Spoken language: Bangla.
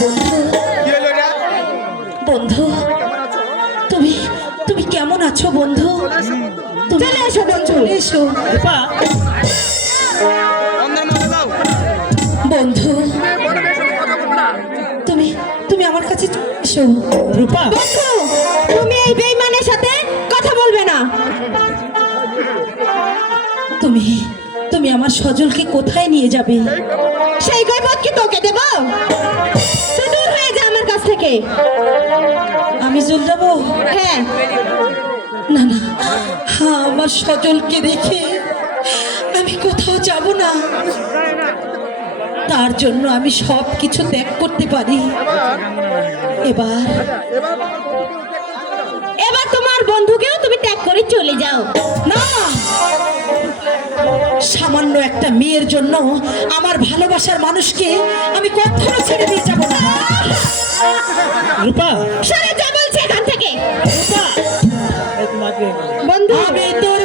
বন্ধু বন্ধু তুমি তুমি কেমন আছো বন্ধু? তুমি চলে এসো বন্ধু, এসো বন্ধু। তুমি তুমি আমার কাছে এসো রূপা। বন্ধু তুমি এই বেঈমানের সাথে কথা বলবে না। তুমি তুমি আমার সজলকে কোথায় নিয়ে যাবে? সেই কৈফিয়ত কি তোকে দেব? তুই দূর হয়ে যা আমার কাছ থেকে। আমি চলে যাব? হ্যাঁ। না না, আমার সজলকে রেখে আমি কোথাও যাব না। তার জন্য আমি সব কিছু ত্যাগ করতে পারি। এবার এবার তোমার বন্ধুকেও তুমি ত্যাগ করে চলে যাও। না, সামান্য একটা মেয়ের জন্য আমার ভালোবাসার মানুষকে আমি কখনো ছেড়ে দিয়ে যাব না। রূপা সরে যা বলছি এখান থেকে। রূপা বন্ধু, আমি তোর